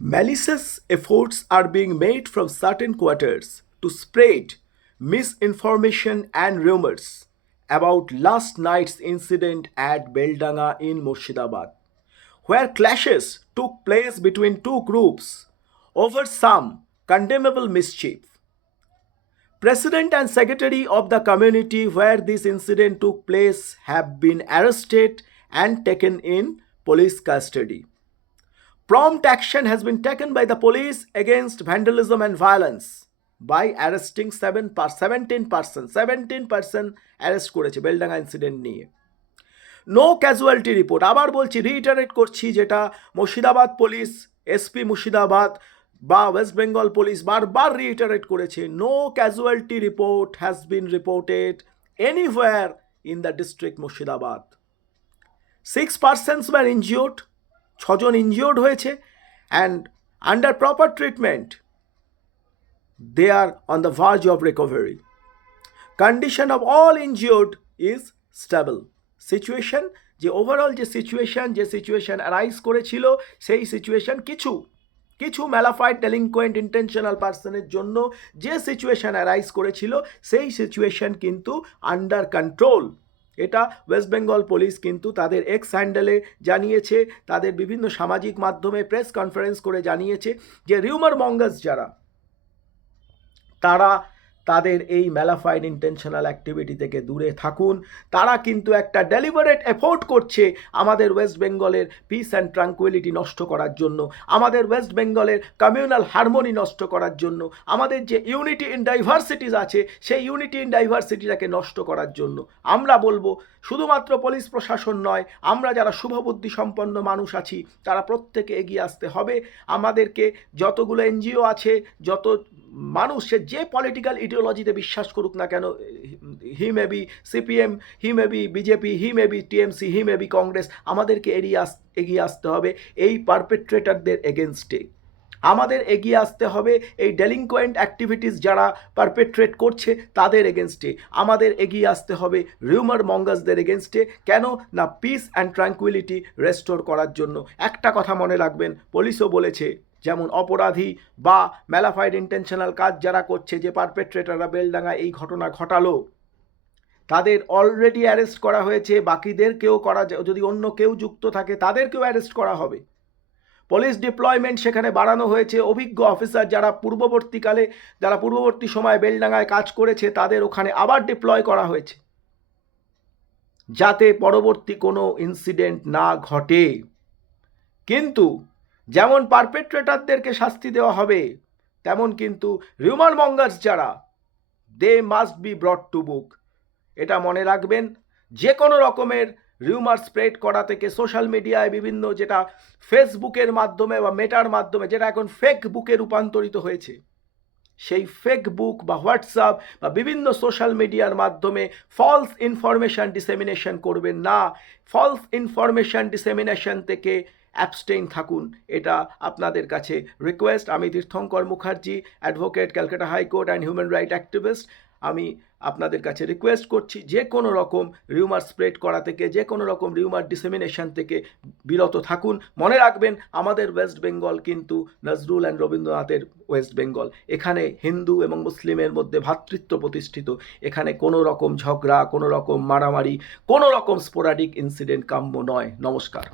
Malicious efforts are being made from certain quarters to spread misinformation and rumors about last night's incident at Beldanga in Murshidabad, where clashes took place between two groups over some condemnable mischief. President and secretary of the community where this incident took place have been arrested and taken in police custody. Prompt action has been taken by the police against vandalism and violence by arresting 17 person arrest করেছে Beldanga incident নিয়ে। No casualty report, আবার বলছি, রিইটারেট করছি, যেটা Murshidabad police, SP Murshidabad বা West Bengal police বারবার reiterate করেছে, no casualty report has been reported anywhere in the district Murshidabad. 6 persons were injured, 6 জন ইনজিওর্ড হয়েছে, and under proper treatment they are on the verge of recovery. Condition of all injured is stable. Situation, যে overall যে situation arise করেছিল, সেই situation কিছু mala fide ডেলিনকোয়েন্ট intentional পার্সনের জন্য যে সিচুয়েশন অ্যারাইজ করেছিল, সেই সিচুয়েশন কিন্তু আন্ডার কন্ট্রোল। এটা ওয়েস্ট বেঙ্গল পুলিশ কিন্তু তাদের এক্স হ্যান্ডেলে জানিয়েছে, তাদের বিভিন্ন সামাজিক মাধ্যমে প্রেস কনফারেন্স করে জানিয়েছে যে রিউমার মঙ্গার্স যারা, তারা তাদের এই ম্যালাফাইড ইন্টেনশনাল অ্যাক্টিভিটি থেকে দূরে থাকুন। তারা কিন্তু একটা ডেলিভারেট এফোর্ট করছে আমাদের ওয়েস্ট বেঙ্গলের পিস অ্যান্ড ট্রাঙ্কুইলিটি নষ্ট করার জন্য, আমাদের ওয়েস্ট বেঙ্গলের কমিউনাল হারমোনি নষ্ট করার জন্য, আমাদের যে ইউনিটি ইন ডাইভার্সিটিস আছে, সেই ইউনিটি ইন ডাইভার্সিটিটাকে নষ্ট করার জন্য। আমরা বলবো শুধুমাত্র পুলিশ প্রশাসন নয়, আমরা যারা শুভবুদ্ধি সম্পন্ন মানুষ আছি, তারা প্রত্যেকে এগিয়ে আসতে হবে। আমাদেরকে যতগুলো এনজিও আছে, যত মানুষ সে যে পলিটিক্যাল ইডিওলজিতে বিশ্বাস করুক না কেন, he may be CPM, he may be BJP, he may be TMC, he may be Congress, আমাদেরকে এগিয়ে আসতে হবে এই পারপেট্রেটারদের এগেনস্টে। আমাদের এগিয়ে আসতে হবে এই ডেলিনকোয়েন্ট অ্যাক্টিভিটিস যারা পারপেট্রেট করছে তাদের এগেনস্টে। আমাদের এগিয়ে আসতে হবে রিউমার মঙ্গার্সদের এগেনস্টে। কেন না, পিস অ্যান্ড ট্রাঙ্কুইলিটি রেস্টোর করার জন্য। একটা কথা মনে রাখবেন, পুলিশও বলেছে, যেমন অপরাধী বা ম্যালাফাইড ইন্টেনশনাল কাজ যারা করছে, যে পারপেট্রেটাররা বেলডাঙ্গা এই ঘটনা ঘটালো, তাদের অলরেডি অ্যারেস্ট করা হয়েছে। বাকিদেরকেও করা, যদি অন্য কেউ যুক্ত থাকে তাদেরকেও অ্যারেস্ট করা হবে। পুলিশ ডিপ্লয়মেন্ট সেখানে বাড়ানো হয়েছে। অভিজ্ঞ অফিসার যারা পূর্ববর্তী সময়ে বেলডাঙ্গায় কাজ করেছে, তাদের ওখানে আবার ডিপ্লয় করা হয়েছে, যাতে পরবর্তী কোনো ইনসিডেন্ট না ঘটে। কিন্তু যেমন পারপেট্রেটারদেরকে শাস্তি দেওয়া হবে, তেমন কিন্তু রিউমার মঙ্গার্স যারা, they must be brought to book. এটা মনে রাখবেন। যে কোনো রকমের রিউমার স্প্রেড করা থেকে সোশ্যাল মিডিয়ায় বিভিন্ন, যেটা ফেসবুকের মাধ্যমে বা মেটার মাধ্যমে, যেটা এখন ফেক বুকে রূপান্তরিত হয়েছে, সেই ফেক বুক বা হোয়াটসঅ্যাপ বা বিভিন্ন সোশ্যাল মিডিয়ার মাধ্যমে ফলস ইনফরমেশান ডিসেমিনেশন করবেন না। ফলস ইনফরমেশান ডিসেমিনেশন থেকে অ্যাবস্টেইন থাকুন, এটা আপনাদের কাছে রিকোয়েস্ট। আমি Tirthankar Mukherjee, advocate, Calcutta high court and human right activist. আমি আপনাদের কাছে রিকোয়েস্ট করছি, যে কোনো রকম রিউমার স্প্রেড করা থেকে, যে কোনো রকম রিউমার ডিসেমিনেশন থেকে বিরত থাকুন। মনে রাখবেন, আমাদের ওয়েস্ট বেঙ্গল কিন্তু নজরুল অ্যান্ড রবীন্দ্রনাথের ওয়েস্ট বেঙ্গল। এখানে হিন্দু এবং মুসলিমের মধ্যে ভ্রাতৃত্ব প্রতিষ্ঠিত। এখানে কোনো রকম ঝগড়া, কোনো রকম মারামারি, কোনো রকম স্পোরাডিক ইনসিডেন্ট কাম্য নয়। নমস্কার।